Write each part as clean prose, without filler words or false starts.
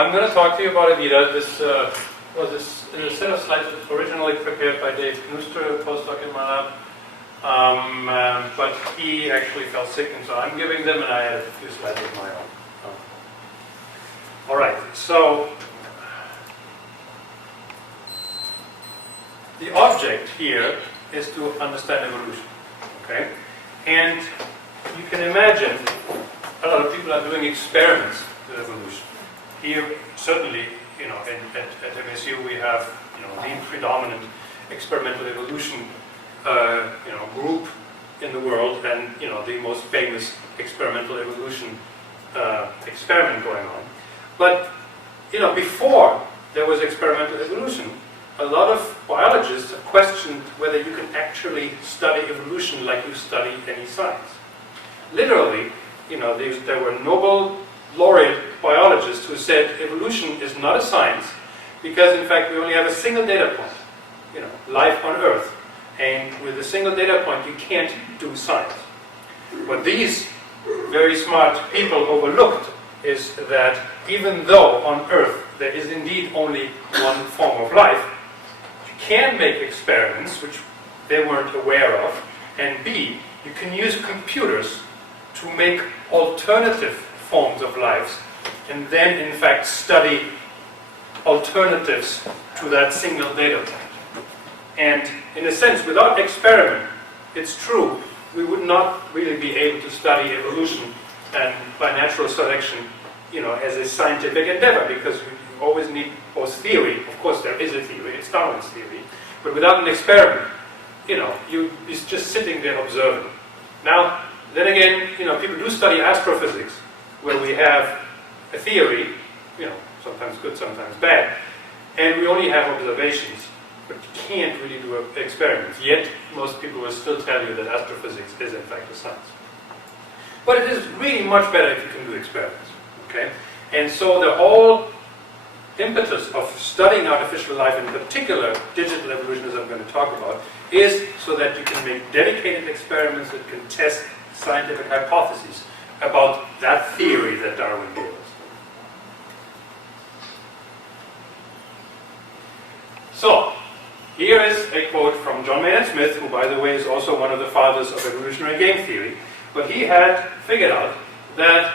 I'm going to talk to you about Avida. This was a set of slides originally prepared by Dave Knuster, a postdoc in my lab. But he actually fell sick, and so I'm giving them, and I had a few slides of my own. All right, so the object here is to understand evolution, okay? And you can imagine a lot of people are doing experiments with evolution. Here, certainly, at MSU we have, the predominant experimental evolution, group in the world, and the most famous experimental evolution experiment going on. But before there was experimental evolution, a lot of biologists have questioned whether you can actually study evolution like you study any science. Literally, there were Nobel laureate biologists who said evolution is not a science because, in fact, we only have a single data point, life on Earth. And with a single data point, you can't do science. What these very smart people overlooked is that even though on Earth there is indeed only one form of life, you can make experiments which they weren't aware of, and B, you can use computers to make alternative forms of lives, and then in fact study alternatives to that single data point. And in a sense, without experiment, it's true, we would not really be able to study evolution and by natural selection, as a scientific endeavor, because you always need both theory. Of course, there is a theory, it's Darwin's theory, but without an experiment, you're just sitting there observing. Now, then again, people do study astrophysics, where we have a theory, sometimes good, sometimes bad, and we only have observations, but you can't really do experiments. Yet, most people will still tell you that astrophysics is in fact a science. But it is really much better if you can do experiments, okay? And so the whole impetus of studying artificial life, in particular digital evolution, as I'm going to talk about, is so that you can make dedicated experiments that can test scientific hypotheses about that theory that Darwin gave us. So, here is a quote from John Maynard Smith, who, by the way, is also one of the fathers of evolutionary game theory. But he had figured out that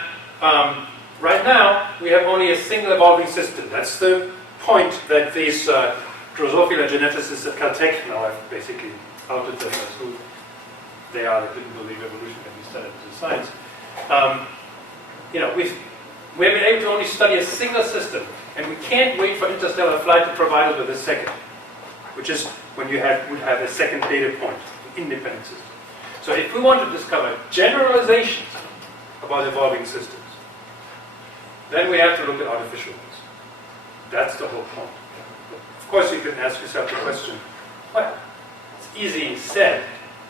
right now we have only a single evolving system. That's the point that these Drosophila geneticists at Caltech, now I've basically outed them as who they are that didn't believe evolution can be studied as a science. We've been able to only study a single system, and we can't wait for interstellar flight to provide us with a second, which is when you would have a second data point, an independent system. So if we want to discover generalizations about evolving systems, then we have to look at artificial ones. That's the whole point. Of course, you can ask yourself the question, well, it's easily said,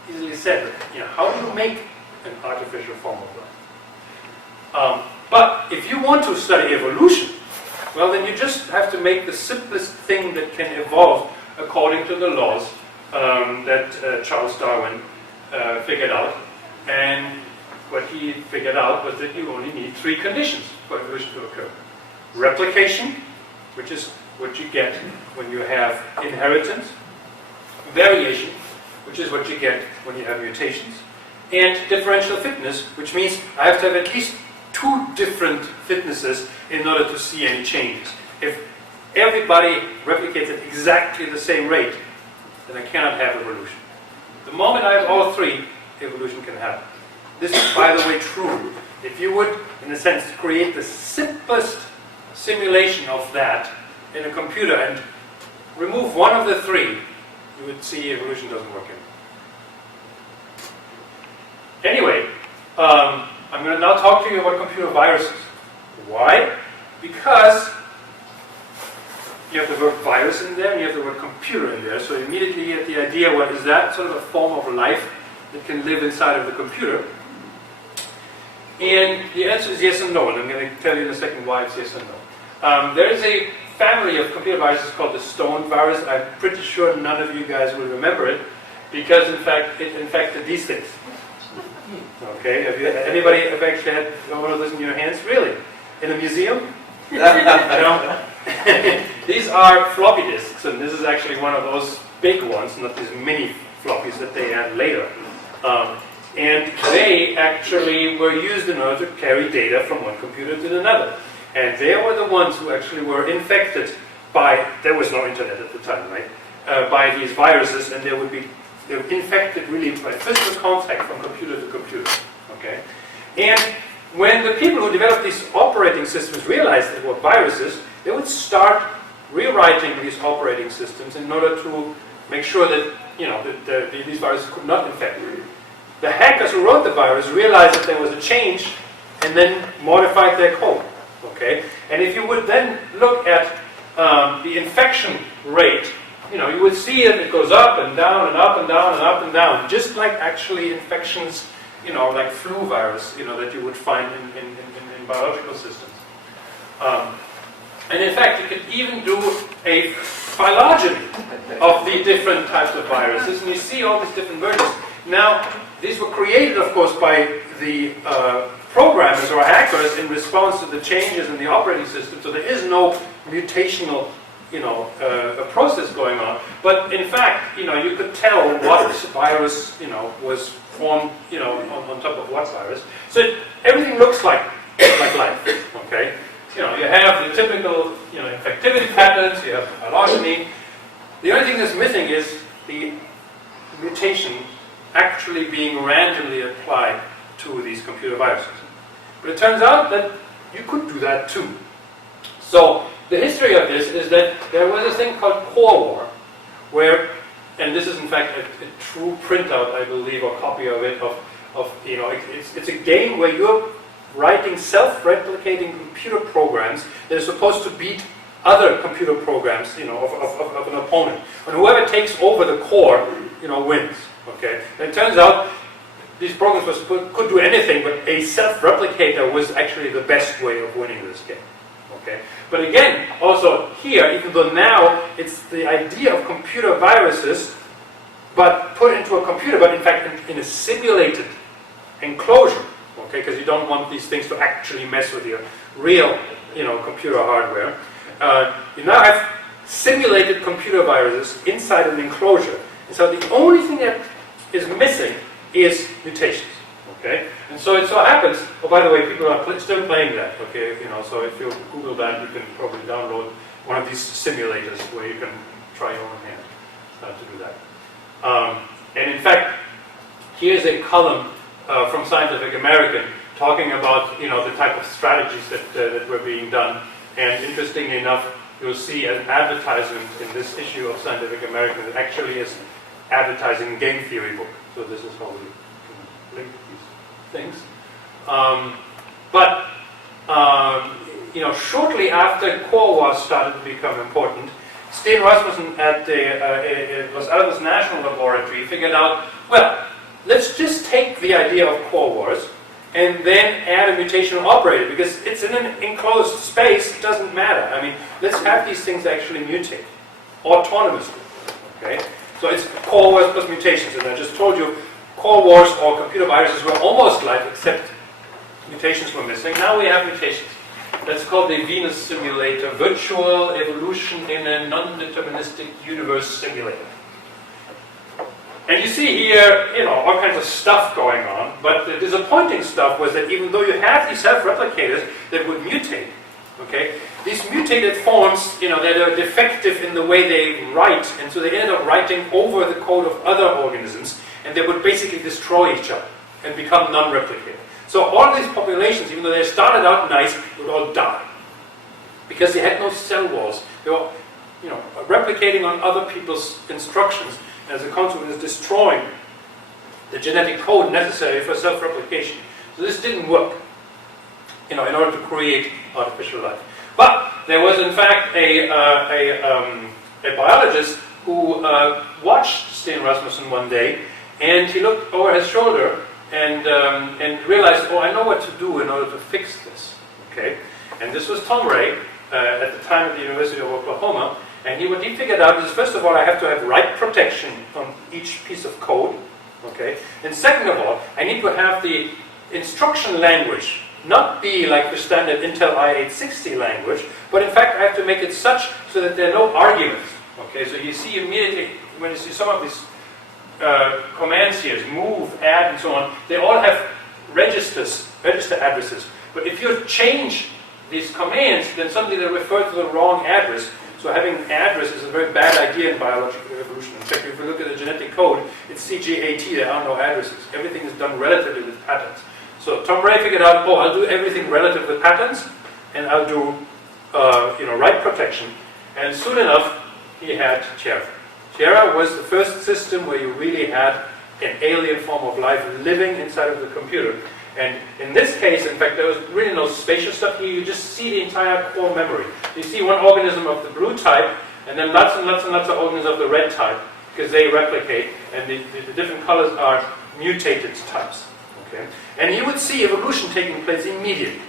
but how do you make an artificial form of life? But if you want to study evolution, well, then you just have to make the simplest thing that can evolve according to the laws that Charles Darwin figured out. And what he figured out was that you only need three conditions for evolution to occur. Replication, which is what you get when you have inheritance. Variation, which is what you get when you have mutations. And differential fitness, which means I have to have at least two different fitnesses in order to see any changes. If everybody replicates at exactly the same rate, then I cannot have evolution. The moment I have all three, evolution can happen. This is, by the way, true. If you would, in a sense, create the simplest simulation of that in a computer and remove one of the three, you would see evolution doesn't work anymore. Anyway, I'm going to now talk to you about computer viruses. Why? Because you have the word virus in there and you have the word computer in there, so immediately you get the idea, what is that? Sort of a form of life that can live inside of the computer. And the answer is yes and no, and I'm going to tell you in a second why it's yes and no. There is a family of computer viruses called the stone virus. I'm pretty sure none of you guys will remember it, because in fact it infected these things. Okay, anybody have actually had one of those in your hands? Really? In a museum? You know? These are floppy disks, and this is actually one of those big ones, not these mini floppies that they had later. And they actually were used in order to carry data from one computer to another. And they were the ones who actually were infected by, there was no internet at the time, right? By these viruses, and they were infected really by physical contact from computer to computer. Okay? And when the people who developed these operating systems realized that they were viruses, they would start rewriting these operating systems in order to make sure that, you know, that these viruses could not infect. The hackers who wrote the virus realized that there was a change and then modified their code. Okay? And if you would then look at the infection rate, you know, you would see that it goes up and down and up and down and up and down, just like actually infections, you know, like flu virus, you know, that you would find in biological systems. And in fact, you could even do a phylogeny of the different types of viruses, and you see all these different versions. Now, these were created, of course, by the programmers or hackers in response to the changes in the operating system, so there is no mutational, you know, a process going on. But in fact, you know, you could tell what virus, you know, was formed, you know, on top of what virus. So everything looks like life. Okay, you know, you have the typical, you know, infectivity patterns. You have phylogeny. The only thing that's missing is the mutation actually being randomly applied to these computer viruses. But it turns out that you could do that too. So the history of this is that there was a thing called Core War, where, and this is in fact a true printout, I believe, or copy of it, of you know, it's a game where you're writing self-replicating computer programs that are supposed to beat other computer programs, you know, of an opponent. And whoever takes over the core, you know, wins. Okay. And it turns out these programs could do anything, but a self-replicator was actually the best way of winning this game. Okay. But again, also here, even though now it's the idea of computer viruses, but put into a computer, but in fact in a simulated enclosure. Okay, because you don't want these things to actually mess with your real, you know, computer hardware. You now have simulated computer viruses inside an enclosure. And so the only thing that is missing is mutations. Okay, and so it so happens. Oh, by the way, people are still playing that. Okay, you know, so if you Google that, you can probably download one of these simulators where you can try your own hand to do that. And in fact, here's a column from Scientific American talking about, you know, the type of strategies that were being done. And interestingly enough, you'll see an advertisement in this issue of Scientific American that actually is advertising a game theory book. So this is how we can link these things. You know, shortly after Core Wars started to become important, Sten Rasmussen at the Los Alamos National Laboratory figured out, well, let's just take the idea of Core Wars and then add a mutational operator, because it's in an enclosed space, it doesn't matter. I mean, let's have these things actually mutate autonomously. Okay? So it's Core Wars plus mutations, and I just told you Core Wars or computer viruses were almost life, except mutations were missing. Now we have mutations. That's called the Venus simulator, virtual evolution in a non-deterministic universe simulator. And you see here, you know, all kinds of stuff going on, but the disappointing stuff was that even though you have these self-replicators that would mutate, okay, these mutated forms, you know, that are defective in the way they write, and so they end up writing over the code of other organisms, and they would basically destroy each other and become non-replicated. So all these populations, even though they started out nice, would all die because they had no cell walls. They were, you know, replicating on other people's instructions. As a consequence, destroying the genetic code necessary for self-replication. So this didn't work, you know, in order to create artificial life. But there was, in fact, a biologist who watched Sten Rasmussen one day, and he looked over his shoulder and realized, oh, I know what to do in order to fix this. Okay, and this was Tom Ray at the time at the University of Oklahoma. And what he figured out is, first of all, I have to have write protection on each piece of code, okay? And second of all, I need to have the instruction language not be like the standard Intel i860 language, but in fact I have to make it such so that there are no arguments. Okay, so you see immediately, when you see some of these commands here, move, add, and so on, they all have register addresses. But if you change these commands, then suddenly they refer to the wrong address. So having an address is a very bad idea in biological evolution. In fact, if you look at the genetic code, it's CGAT, there are no addresses. Everything is done relatively with patterns. So Tom Ray figured out, oh, I'll do everything relative with patterns, and I'll do write protection. And soon enough, he had Terra. Terra was the first system where you really had an alien form of life living inside of the computer. And in this case, in fact, there was really no spatial stuff here. You just see the entire core memory. You see one organism of the blue type, and then lots and lots and lots of organisms of the red type, because they replicate, and the different colors are mutated types. Okay? And you would see evolution taking place immediately.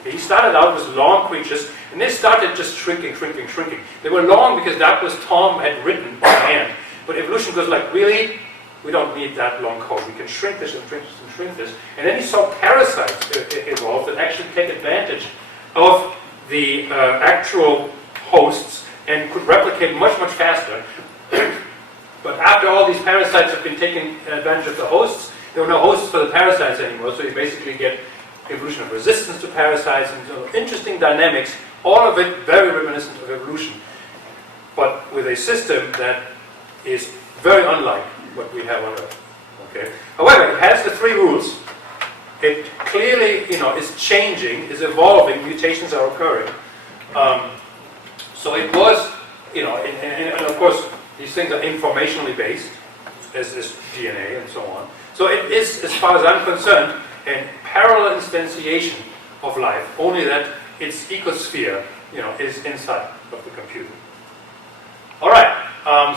Okay? He started out with long creatures, and they started just shrinking, shrinking, shrinking. They were long because that was Tom had written by hand. But evolution goes like, really? We don't need that long code. We can shrink this and shrink this and shrink this. And then he saw parasites evolve that actually take advantage of the actual hosts and could replicate much, much faster. But after all these parasites have been taking advantage of the hosts, there were no hosts for the parasites anymore. So you basically get evolution of resistance to parasites and interesting dynamics, all of it very reminiscent of evolution, but with a system that is very unlike what we have on Earth. Okay. However, it has the three rules. It clearly, is changing, is evolving. Mutations are occurring. So it was, and of course, these things are informationally based, as is DNA and so on. So it is, as far as I'm concerned, a parallel instantiation of life. Only that its ecosphere, is inside of the computer. All right.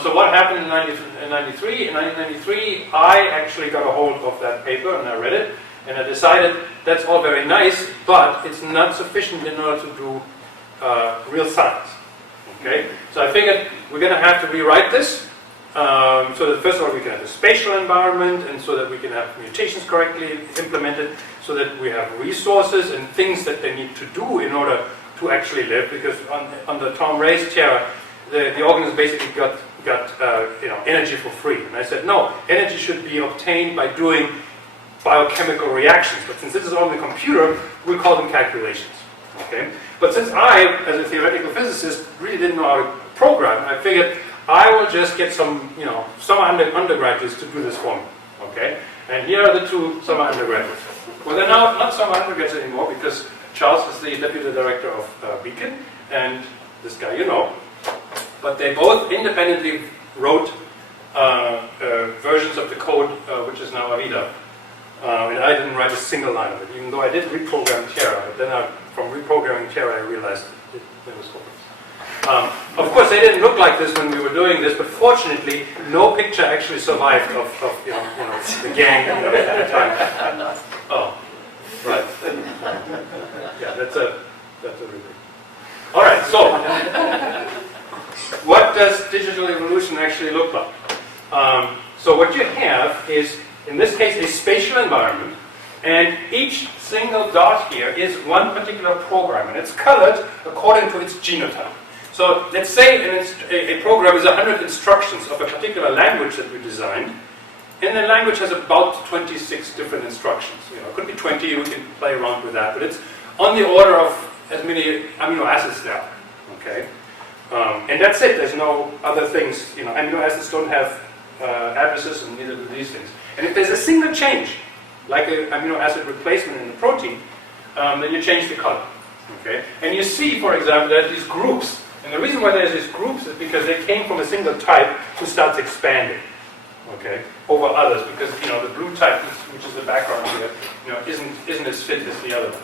So what happened in 1993? In 1993, I actually got a hold of that paper and I read it, and I decided that's all very nice, but it's not sufficient in order to do real science. Okay? So I figured we're going to have to rewrite this, so that first of all we can have a spatial environment, and so that we can have mutations correctly implemented, so that we have resources and things that they need to do in order to actually live, because on the Tom Ray's Terra, the organism basically got energy for free. And I said, no, energy should be obtained by doing biochemical reactions. But since this is on the computer, we'll call them calculations. Okay? But since I, as a theoretical physicist, really didn't know how to program, I figured I will just get some undergraduates to do this for me. Okay? And here are the two summer undergraduates. Well, they're now not summer undergraduates anymore, because Charles is the deputy director of Beacon, and this guy But they both independently wrote versions of the code, which is now Avida. And I didn't write a single line of it, even though I did reprogram Terra. But then from reprogramming Terra, I realized it was hopeless. Of course, they didn't look like this when we were doing this, but fortunately, no picture actually survived of the gang at the time. Oh, right. Yeah, that's a really. All right, so what does digital evolution actually look like? So what you have is, in this case, a spatial environment, and each single dot here is one particular program, and it's colored according to its genotype. So let's say a program is 100 instructions of a particular language that we designed, and the language has about 26 different instructions. It could be 20, we can play around with that, but it's on the order of as many amino acids there. Okay? And that's it. There's no other things. Amino acids don't have addresses, and neither do these things. And if there's a single change, like an amino acid replacement in the protein, then you change the color. Okay? And you see, for example, there's these groups. And the reason why there's these groups is because they came from a single type who starts expanding, okay, over others. Because the blue type, which is the background here, isn't as fit as the other ones.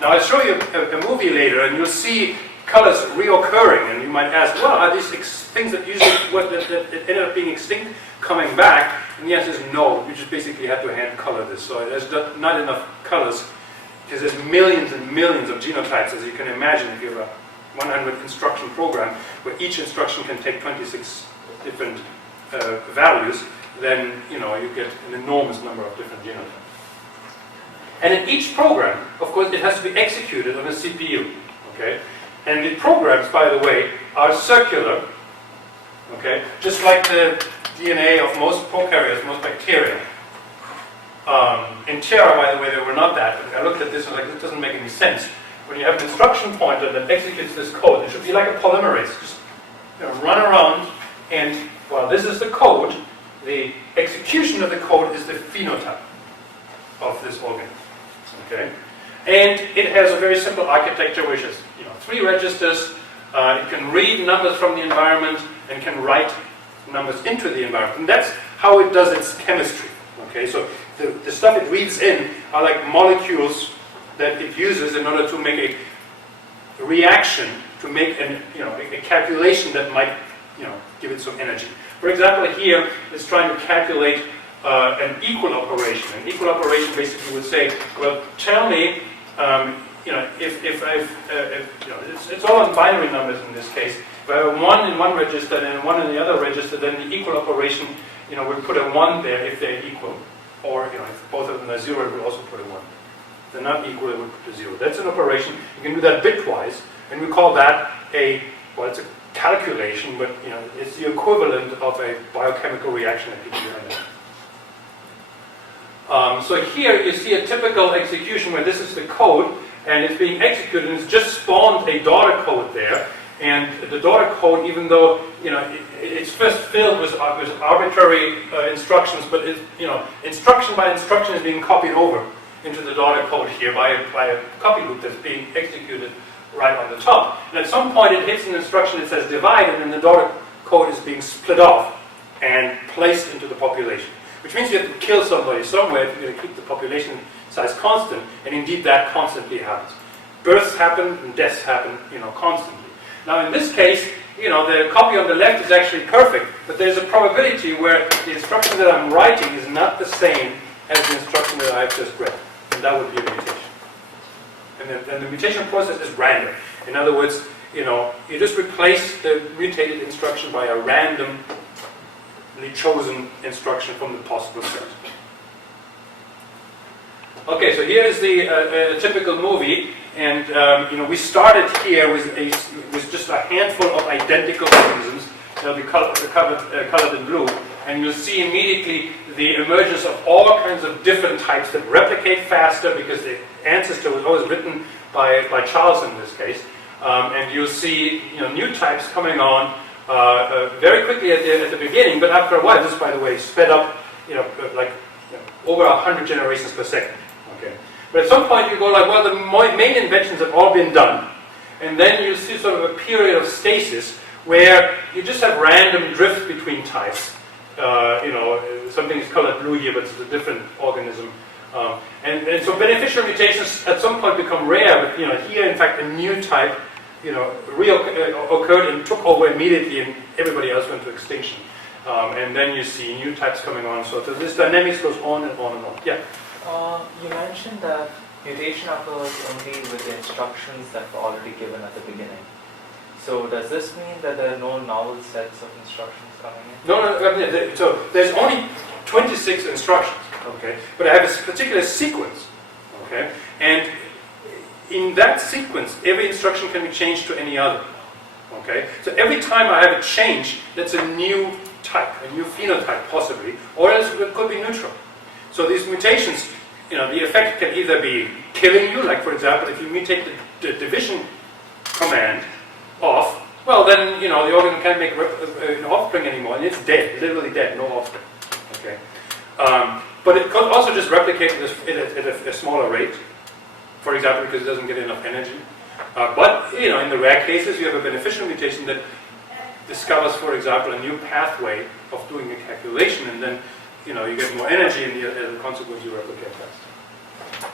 Now I'll show you a movie later, and you'll see colors reoccurring, and you might ask, well, are these things that usually that ended up being extinct coming back? And the answer is no. You just basically have to hand color this. So there's not enough colors, because there's millions and millions of genotypes, as you can imagine. If you have a 100 instruction program where each instruction can take 26 different values, then you get an enormous number of different genotypes. And in each program, of course, it has to be executed on a CPU. Okay? And the programs, by the way, are circular. Okay? Just like the DNA of most prokaryotes, most bacteria. In Terra, by the way, they were not that. But I looked at this and like, this doesn't make any sense. When you have an instruction pointer that executes this code, it should be like a polymerase. Just run around, and while this is the code, the execution of the code is the phenotype of this organ. Okay, and it has a very simple architecture, which is 3 registers. It can read numbers from the environment and can write numbers into the environment, and that's how it does its chemistry. Okay, so the stuff it reads in are like molecules that it uses in order to make a reaction, to make a calculation that might give it some energy. For example, here it's trying to calculate an equal operation. An equal operation basically would say, well, tell me, it's all on binary numbers in this case. If I have a 1 in one register and a 1 in the other register, then the equal operation, would put a 1 there if they're equal. Or, if both of them are 0, it would also put a 1. If they're not equal, it would put a 0. That's an operation. You can do that bitwise, and we call that it's a calculation, but it's the equivalent of a biochemical reaction that people do. So here you see a typical execution where this is the code, and it's being executed, and it's just spawned a daughter code there. And the daughter code, even though it's first filled with arbitrary instructions, but instruction by instruction is being copied over into the daughter code here by a copy loop that's being executed right on the top. And at some point it hits an instruction that says divide, and then the daughter code is being split off and placed into the population. Which means you have to kill somebody somewhere if you're going to keep the population size constant, and indeed that constantly happens. Births happen and deaths happen, constantly. Now in this case, the copy on the left is actually perfect, but there's a probability where the instruction that I'm writing is not the same as the instruction that I've just read. And that would be a mutation. And the mutation process is random. In other words, you just replace the mutated instruction by a randomly chosen instruction from the possible set. Okay, so here is the typical movie, and we started here with just a handful of identical organisms. They'll be colored in blue, and you'll see immediately the emergence of all kinds of different types that replicate faster, because the ancestor was always written by Charles in this case, and you'll see new types coming on very quickly at the beginning, but after a while, this by the way sped up over 100 generations per second. Okay. But at some point you go like, well, the main inventions have all been done. And then you see sort of a period of stasis where you just have random drift between types. Something is colored blue here, but it's a different organism. And so beneficial mutations at some point become rare, but here in fact a new type occurred and took over immediately, and everybody else went to extinction. And then you see new types coming on. So this dynamics goes on and on and on. Yeah? You mentioned that mutation occurs only with the instructions that were already given at the beginning. So does this mean that there are no novel sets of instructions coming in? No. So there's only 26 instructions, okay? But I have a particular sequence, okay? And in that sequence, every instruction can be changed to any other, okay? So every time I have a change, that's a new type, a new phenotype possibly, or else it could be neutral. So these mutations, the effect can either be killing you, like for example, if you mutate the division command off, well then, the organ can't make an offspring anymore, and it's dead, literally dead, no offspring. Okay. But it could also just replicate at a smaller rate, for example, because it doesn't get enough energy. But, in the rare cases, you have a beneficial mutation that discovers, for example, a new pathway of doing a calculation, and then you get more energy, and as a consequence you replicate faster.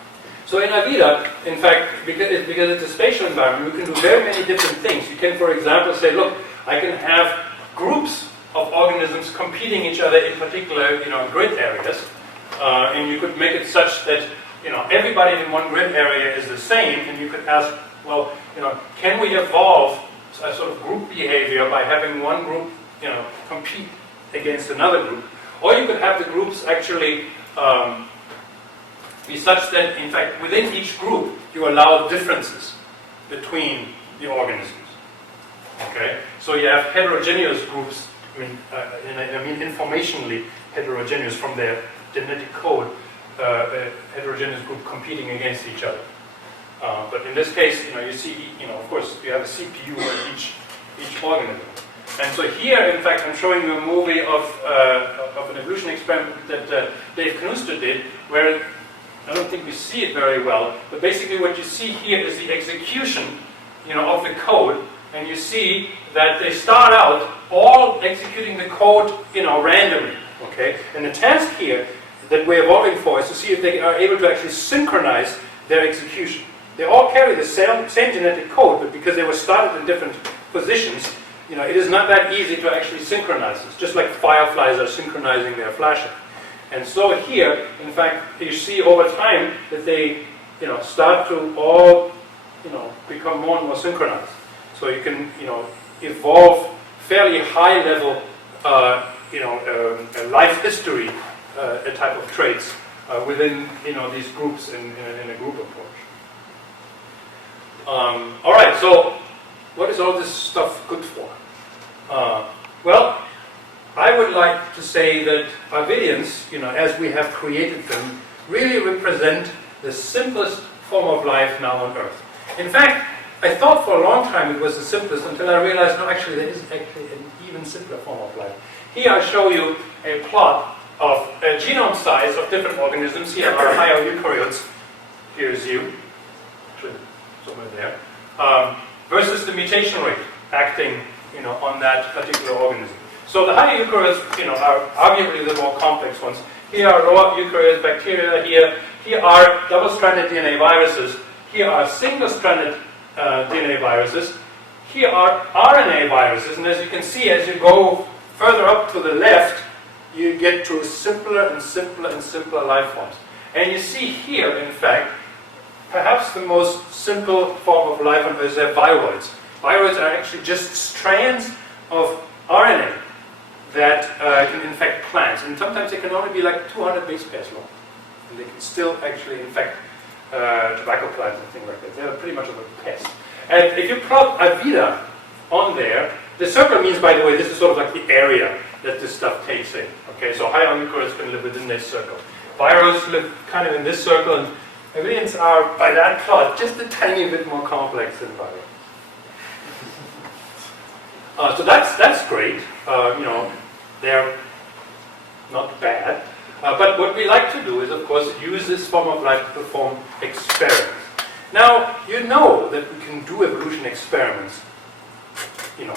So in Avida, in fact, because it's a spatial environment, we can do very many different things. You can, for example, say, look, I can have groups of organisms competing each other in particular, grid areas, and you could make it such that, everybody in one grid area is the same, and you could ask, well, can we evolve a sort of group behavior by having one group, compete against another group? Or you could have the groups actually be such that, in fact, within each group, you allow differences between the organisms. Okay, so you have heterogeneous groups. I mean informationally heterogeneous from their genetic code, a heterogeneous group competing against each other. But in this case, you see, of course, you have a CPU in each organism. And so here, in fact, I'm showing you a movie of an evolution experiment that Dave Knuster did, where I don't think we see it very well, but basically what you see here is the execution, of the code, and you see that they start out all executing the code, randomly. Okay, and the task here that we're evolving for is to see if they are able to actually synchronize their execution. They all carry the same genetic code, but because they were started in different positions, it is not that easy to actually synchronize this, just like fireflies are synchronizing their flashing. And so here, in fact, you see over time that they, start to all, become more and more synchronized. So you can, evolve fairly high level, life history type of traits within, these groups in a group approach. All right, so what is all this stuff good for? Well, I would like to say that Avidians, as we have created them, really represent the simplest form of life now on Earth. In fact, I thought for a long time it was the simplest until I realized, no, actually there is actually an even simpler form of life. Here I show you a plot of genome size of different organisms. Here are higher eukaryotes. Here's you, actually somewhere there, versus the mutation rate acting, on that particular organism. So the higher eukaryotes, are arguably the more complex ones. Here are lower eukaryotes, bacteria. Here are double-stranded DNA viruses. Here are single-stranded DNA viruses. Here are RNA viruses, and as you can see, as you go further up to the left, you get to simpler and simpler and simpler life forms. And you see here, in fact, perhaps the most simple form of life on Earth is viroids. Viroids are actually just strands of RNA that can infect plants, and sometimes they can only be like 200 base pairs long, and they can still actually infect tobacco plants and things like that. They're pretty much of a pest. And if you plot Avida on there, the circle means, by the way, this is sort of like the area that this stuff takes in. Okay, so higher eukaryotes can live within this circle. Viruses live kind of in this circle, and Avidians are, by that plot, just a tiny bit more complex than viruses. So that's great. They're not bad. But what we like to do is, of course, use this form of life to perform experiments. Now, you know that we can do evolution experiments,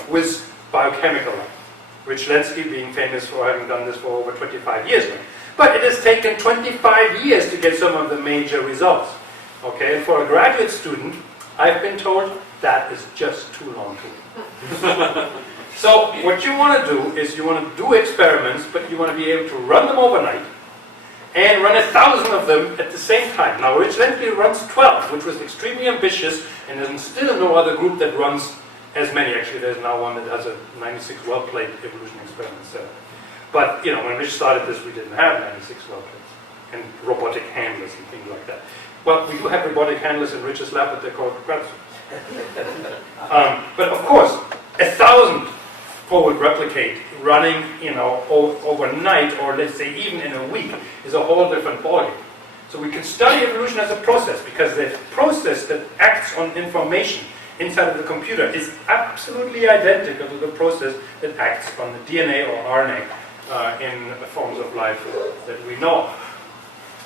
with biochemical life. Rich Lenski being famous for having done this for over 25 years now. But it has taken 25 years to get some of the major results. Okay, and for a graduate student, I've been told that is just too long to do. So what you want to do is you want to do experiments, but you want to be able to run them overnight and run 1,000 of them at the same time. Now, Rich Lenski runs 12, which was extremely ambitious, and there's still no other group that runs as many. Actually, there's now one that has a 96 well-plate evolution experiment set. But, when Rich started this, we didn't have 96 well-plates and robotic handlers and things like that. Well, we do have robotic handlers in Rich's lab, but they're called predators. But of course, 1,000 forward replicate running, overnight, or let's say even in a week, is a whole different ballgame. So we can study evolution as a process, because the process that acts on information inside of the computer is absolutely identical to the process that acts on the DNA or RNA in forms of life that we know.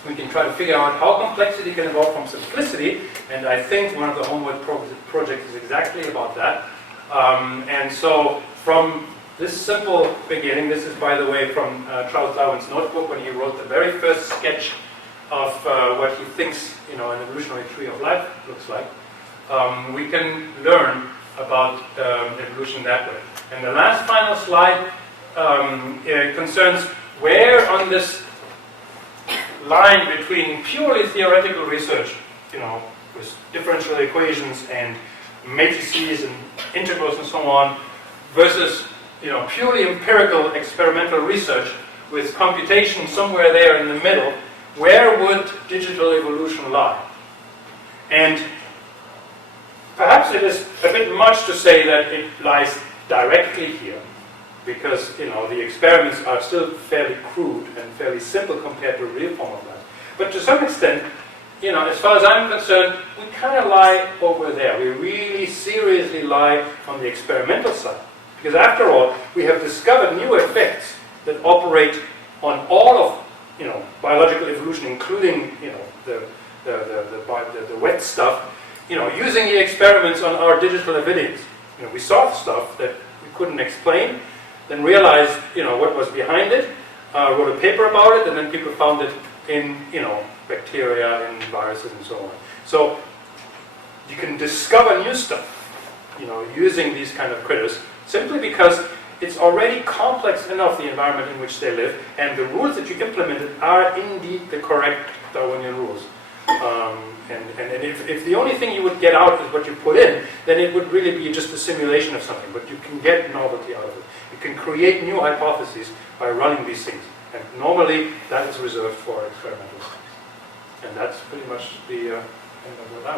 We can try to figure out how complexity can evolve from simplicity, and I think one of the homework projects is exactly about that. And so from this simple beginning, this is, by the way, from Charles Darwin's notebook when he wrote the very first sketch of what he thinks, an evolutionary tree of life looks like. We can learn about evolution that way. And the last final slide concerns where on this line between purely theoretical research, with differential equations and matrices and integrals and so on, versus purely empirical experimental research with computation somewhere there in the middle, where would digital evolution lie? And perhaps it is a bit much to say that it lies directly here, because the experiments are still fairly crude and fairly simple compared to a real form of life. But to some extent, as far as I'm concerned, we kind of lie over there. We really seriously lie on the experimental side. Because after all, we have discovered new effects that operate on all of biological evolution, including the wet stuff, using the experiments on our digital Avidians. We saw stuff that we couldn't explain, then realized what was behind it, wrote a paper about it, and then people found it in bacteria, in viruses, and so on. So you can discover new stuff, using these kind of critters, simply because it's already complex enough, the environment in which they live, and the rules that you implemented are indeed the correct Darwinian rules. And if the only thing you would get out is what you put in, then it would really be just a simulation of something, but you can get novelty out of it. You can create new hypotheses by running these things. And normally, that is reserved for experimental studies. And that's pretty much the end of what I